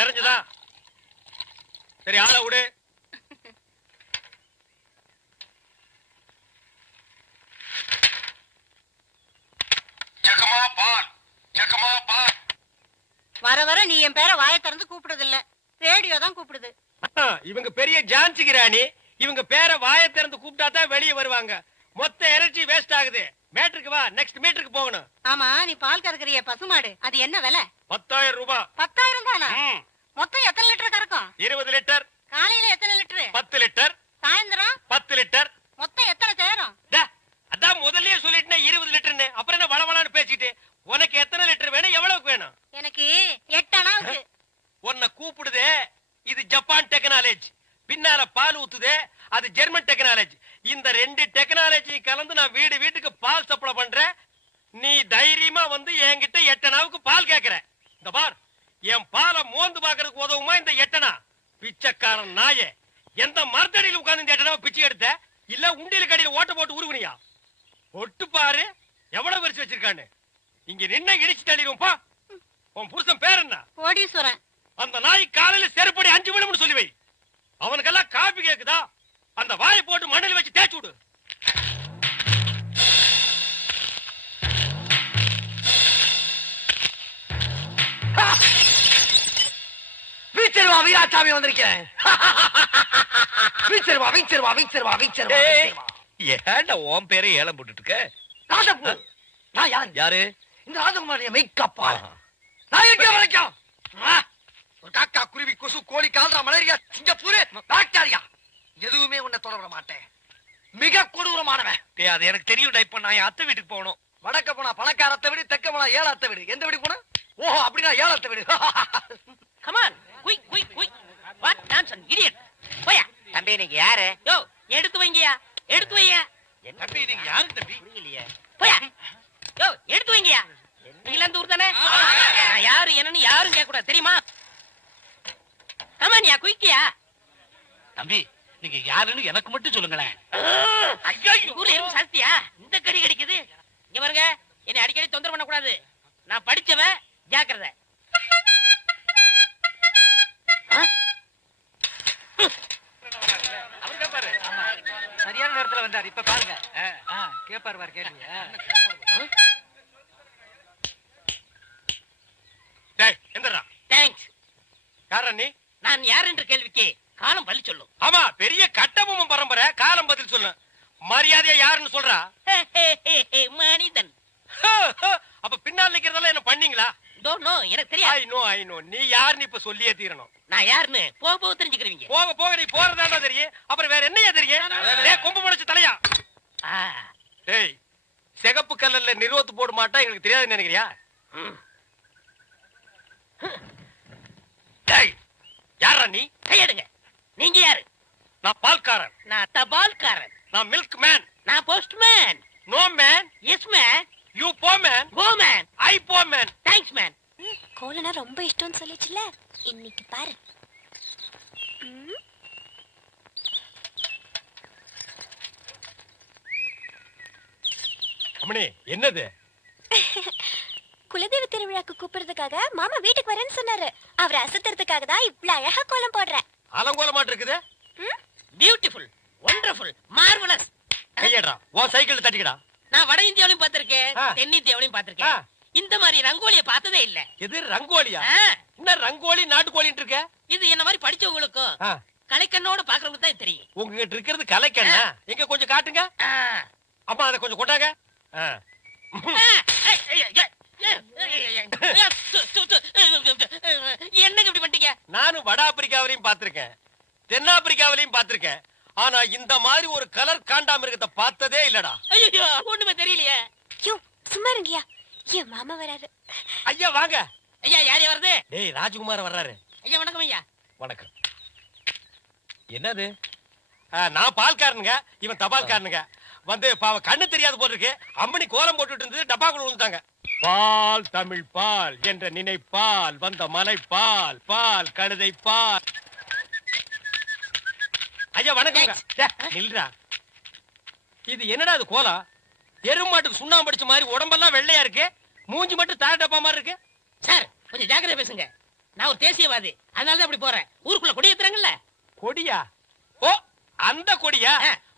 நிறைஞ்சுதா? சரி ஆளை விடு. வர வர நீ என் பேரை வாயை திறந்து கூப்பிடுறது இல்ல ரேடியோ தான் கூப்பிடுது. இவங்க பெரிய ஜான்சி கிராணி இவங்க பேரை வாயை திறந்து கூப்பிட்டா தான் வெளியே வருவாங்க. மொத்த எனர்ஜி வேஸ்ட் ஆகுது. மேட்ருக்கு வா நெக்ஸ்ட் மீட்டருக்கு போகணும். ஆமா நீ பால் கறக்குறிய பசுமாடு. அது என்ன விலை? பத்தாயிரம் ரூபாய் பத்தாயிரம் தானா? மொத்தம் எத்தனை லிட்டர் கறக்கும்? இருபது லிட்டர். காலையில எத்தனை லிட்டர்? பத்து லிட்டர். சாயந்தரம்? பத்து லிட்டர். மொத்தம் எத்தனை சேரும்? அதான் முதல்லயே சொல்லிட்டேன் இருபது லிட்டர்னு அப்புறம் என்ன வளவளான்னு பேசிட்டு உனக்கு எத்தனை லிட்டர் வேணும்? எவ்வளவுக்கு வேணும்? எனக்கு எட்டனாவுக்கு உன்னை கூப்பிடுதே இது ஜப்பான் டெக்னாலஜி. பின்னால பால் ஊத்துதே அது ஜெர்மன் டெக்னாலஜி. இந்த ரெண்டு டெக்னாலஜி கலந்து நான் வீடு வீட்டுக்கு பால் சப்ளை பண்றேன். நீ தைரியமா வந்து என்கிட்ட எட்டனாவுக்கு பால் கேக்குற. இந்த பார் என் பாலை மோந்து பாக்குறதுக்கு உதவுமா இந்த எட்டனா? பிச்சைக்காரன் நாயே. எந்த மரத்தடியில் உட்கார்ந்து இந்த எட்டனாவை பிச்சை எடுத்த? இல்ல உண்டியல கடையில ஓட்ட போட்டு உருகுனியா? ஒட்டு பாரு எவ்வளவு வரிசை வச்சிருக்கான்னு. இங்க நின்ன இடிச்சு தள்ளிடுவோம் பா. உன் புருஷன் பேர் என்ன? கோடீஸ்வரன். அந்த நாய் காலையில செருப்படி அஞ்சு விழும்னு சொல்லி வை. அவனுக்கெல்லாம் காப்பி கேக்குதா? அந்த வாயை போட்டு மண்ணில் வச்சு தேய்ச்சு விடு. வீச்சருவா வீராசாமி வந்திருக்கேன். வீச்சருவா வீச்சருவா வீச்சருவா வீச்சருவா வீச்சருவா. ஏன்டா உன் பேரை ஏலம் போட்டுட்டு இருக்க ராஜபு நான் யார்? யாரு? இந்த ராஜகுமாரிய மெய்க்காப்பா. நான் வரைக்கும்? ஒரு காக்கா குருவி கொசு கோழி கால்ரா மலேரியா சிங்கப்பூர் பாக்டீரியா எதுவுமே உன்னை தொட விட மாட்டேன். மிக கொடூரமானவன். அது எனக்கு தெரியும்டா. இப்ப நான் அத்தை வீட்டுக்கு போகணும். வடக்க போனா பணக்காரத்தை விடு தெற்க போனா ஏழாத்த விடு. எந்த வீடு போனா? ஓஹோ அப்படின்னா ஏழாத்த விடு. கமான் தம்பி நீங்க யாரு? யோ எடுத்து வைங்கயா எடுத்து வையா தம்பி? நீங்க யாரு தம்பி? புரியலையே. போயா யோ எடுத்து வைங்கயா நீங்க இந்த ஊர் தானே நான் யாரு என்னன்னு யாரும் கேட்க கூடாது தெரியுமா கமான்யா குயிக்கியா? தம்பி நீங்க யாருன்னு எனக்கு மட்டும் சொல்லுங்களேன். ஐயோ ஊர்ல எறும்பு சாஸ்தியா? இந்த கடி கடிக்குது. இங்க பாருங்க என்னை அடிக்கடி தொந்தரவு பண்ண கூடாது நான் படிச்சவன் ஜாக்கிரதை. வந்தார் இப்ப பாருங்க. கேப்பாரு பாரு கேள்வி டேய் எந்திரா தேங்க்ஸ் யாரா நீ? நான் யார் என்ற கேள்விக்கு காலம் பள்ளி சொல்லும். ஆமா பெரிய கட்டபொம்மன் பரம்பரை. காலம் பதில் சொல்லு மரியாதையா யாருன்னு சொல்றா? மனிதன். அப்ப பின்னால் நிக்கிறதெல்லாம் என்ன பண்ணீங்களா? டோன்ட் நோ எனக்கு தெரியாது. I know I know. நீ யாருன்னு இப்ப சொல்லியே தீரணும். நான் யாருன்னு? போக போக தெரிஞ்சுக்கிறீங்க போக போக நீ போறதாண்டா தெரியும். அப்புறம் வேற என்னையா தெரியும் டேய் கொம்பு முளைச்சு தலையா ஆ, டேய் சிகப்பு கல்லல்ல நிறுவத்து போட மாட்டா எனக்கு தெரியாதுன்னு நினைக்கிறியா? யாரா நீ? கையெடுங்க. நீங்க யாரு? நான் பால்காரன். நான் தபால்காரன் நான் மில்க் மேன் நான் postman. No man. Yes man. You போ மேன். Go man. ஐ போ மேன். Thanks man. கோலனா ரொம்ப இஷ்டம்னு சொல்லிச்சுல இன்னைக்கு பாரு. அம்மணி என்னது? குலதெய்வ திருவிழாக்கு கூப்பிடுறதுக்காக மாமா வீட்டுக்கு வரேன்னு சொன்னாரு. அவரை அசத்துறதுக்காக தான் இவ்ளோ அழகா கோலம் போடுறேன். அலங்கோல மாட்டு இருக்குது? பியூட்டிஃபுல் ஒண்டர்ஃபுல் மார்வலஸ் கையடா உன் சைக்கிள் தட்டிக்கடா. நான் வட இந்தியாவிலையும் பார்த்திருக்கேன் ஆ. பார்த்திருக்கேன். இந்த மாதிரி ரங்கோலிய பார்த்ததே இல்ல. எது ரங்கோலியா? என்ன ரங்கோலி நாட்டுக்கோழின்னு இருக்க? இது என்ன மாதிரி படிச்சவங்களுக்கும் கலைக்கண்ணோட பாக்குறவங்க தான் தெரியும். உங்ககிட்ட இருக்கிறது கலைக்கண்ணா? எங்க கொஞ்சம் காட்டுங்க. அம்மா அதை கொஞ்சம் கொட்டாங்க. என்னங்க இப்படி பண்ணிட்டீங்க? நானும் வட ஆப்பிரிக்காவிலையும் பார்த்திருக்கேன். தென்னாப்பிரிக்காவிலையும் பார்த்திருக்கேன். ஆனா இந்த மாதிரி ஒரு கலர் காண்டாமிருகத்தை பார்த்ததே இல்லடா. ஐயோ ஒண்ணுமே தெரியலையே. சும்மா இருங்கயா என் மாமா வராரு. ஐயா வாங்க. ஐயா யார் வருது டேய் ராஜ்குமார் வர்றாரு. ஐயா வணக்கம் ஐயா. வணக்கம். என்னது? நான் பால்காரனுங்க இவன் தபால்காரனுங்க. வந்து பாவ கண்ணு தெரியாது போல இருக்கு அம்மணி கோலம் போட்டுட்டு இருந்தது டப்பாக்குள்ள விழுந்தாங்க பால் தமிழ் பால் என்ற நினைப்பால் வந்த மலை பால் பால் கழுதை பால். ஐயா வணக்கம் நில்றா. இது என்னடா இது கோலம் எருமாட்டுக்கு சுண்ணாம்பு அடிச்ச மாதிரி உடம்பெல்லாம் வெள்ளையா இருக்கு. மூஞ்சி மட்டும் தார டப்பா மாதிரி இருக்கு. சார் கொஞ்சம் ஜாக்கிரதை பேசுங்க. நான் ஒரு தேசியவாதி. அதனாலதான் அப்படி போறேன். ஊருக்குள்ள கொடி ஏத்துறாங்கல்ல? கொடியா? ஓ அந்த கொடியா.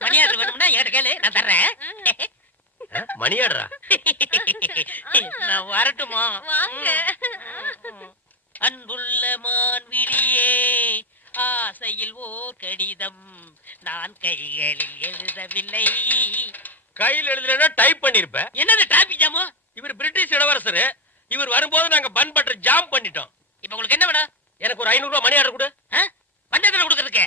மணியாடு வேணும்னா என்கிட்ட கேளு நான் தர்றேன். மணியாடுறா நான் வரட்டுமா? வாங்க. அன்புள்ள மான்விழியே ஆசையில் ஓர் கடிதம் நான் கைகளில் எழுதவில்லை. கையில் எழுதலைன்னா டைப் பண்ணிருப்ப. என்னது டிராபிக் ஜாமு இவர் பிரிட்டிஷ் இளவரசர். இவர் வரும்போது நாங்க பன் பட்டர் ஜாம் பண்ணிட்டோம். இப்ப உங்களுக்கு என்ன வேணும்? எனக்கு ஒரு ஐநூறு ரூபாய் மணி ஆர்டர் கொடு. ஆ? பஞ்சத்துல கொடுக்கறதுக்கு?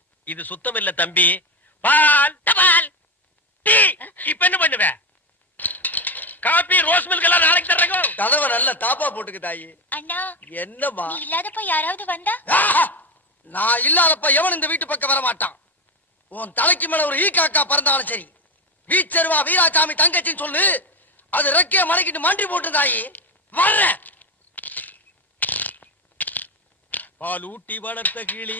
இது சுத்தம் இல்ல தம்பி. பால் தபால். டீ இப்ப என்ன பண்ணுவ? காபி ரோஸ் மில்க் எல்லாம் நாளைக்கு தர்றேங்க. கதவை நல்ல தாப்பா போட்டுக்கு தாயி. அண்ணா என்னம்மா? நீ இல்லாதப்ப யாராவது வந்தா! நான் இல்லாதப்ப எவன் இந்த வீட்டு பக்கம் வர மாட்டான் உன் தலைக்கு மேல ஒரு ஈ காக்கா பறந்தாலும் சரி. வீச்சருவா வீராசாமி தங்கச்சின்னு சொல்லு. அது ரெக்கைய மலைக்கிட்டு மண்டி போட்டு தாயி. வர்றேன். பால் ஊட்டி வளர்த்த கிளி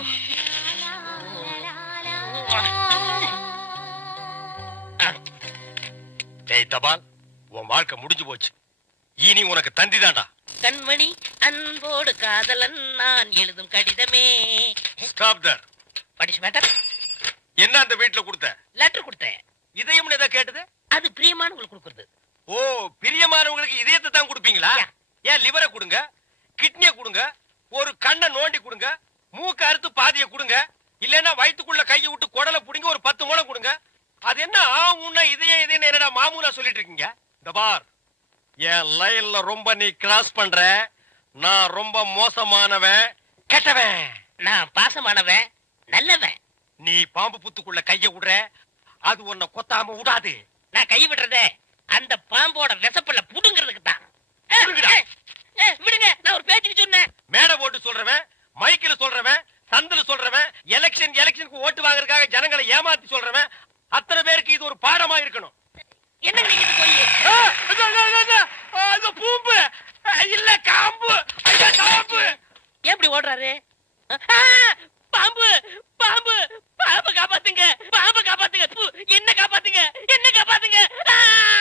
தபால் உன் வாழ்க்கை முடிஞ்சு போச்சு. இனி உனக்கு தந்தி தான்டா கண்மணி அன்போடு காதலன் நான் எழுதும் கடிதமே. ஸ்டாப் தர் படிச்சு மேட்டர் என்ன அந்த வீட்டுல கொடுத்த? லெட்டர் கொடுத்தேன். இதயம் ஏதோ கேட்டது? அது பிரியமானவங்களுக்கு கொடுக்குறது. ஓ பிரியமானவங்களுக்கு இதயத்தை தான் கொடுப்பீங்களா. ஏன் லிவரை கொடுங்க? கிட்னியை கொடுங்க ஒரு கண்ணை நோண்டி கொடுங்க மூக்க அறுத்து பாதியை கொடுங்க இல்லைன்னா வயித்துக்குள்ள கையை விட்டு குடலை புடிங்க ஒரு பத்து மூலம் கொடுங்க அது என்ன ஆ உன்ன இதயம் இதயம் என்னடா சொல்லிட்டு இருக்கீங்க இந்த பார். என் லைன்ல ரொம்ப நீ கிராஸ் பண்ற. நான் ரொம்ப மோசமானவன் கெட்டவன். நான் பாசமானவன் நல்லவன். நீ பாம்பு புத்துக்குள்ள கைய விடுற அது உன்னை கொத்தாம விடாது நான் கை விடுறதே அந்த பாம்போட விசப்பல்ல புடுங்கிறதுக்கு தான். விடுங்க நான் ஒரு பேச்சுக்கு சொன்னேன். மேடை போட்டு சொல்றவன் மைக்கில் சொல்றவன் சந்தில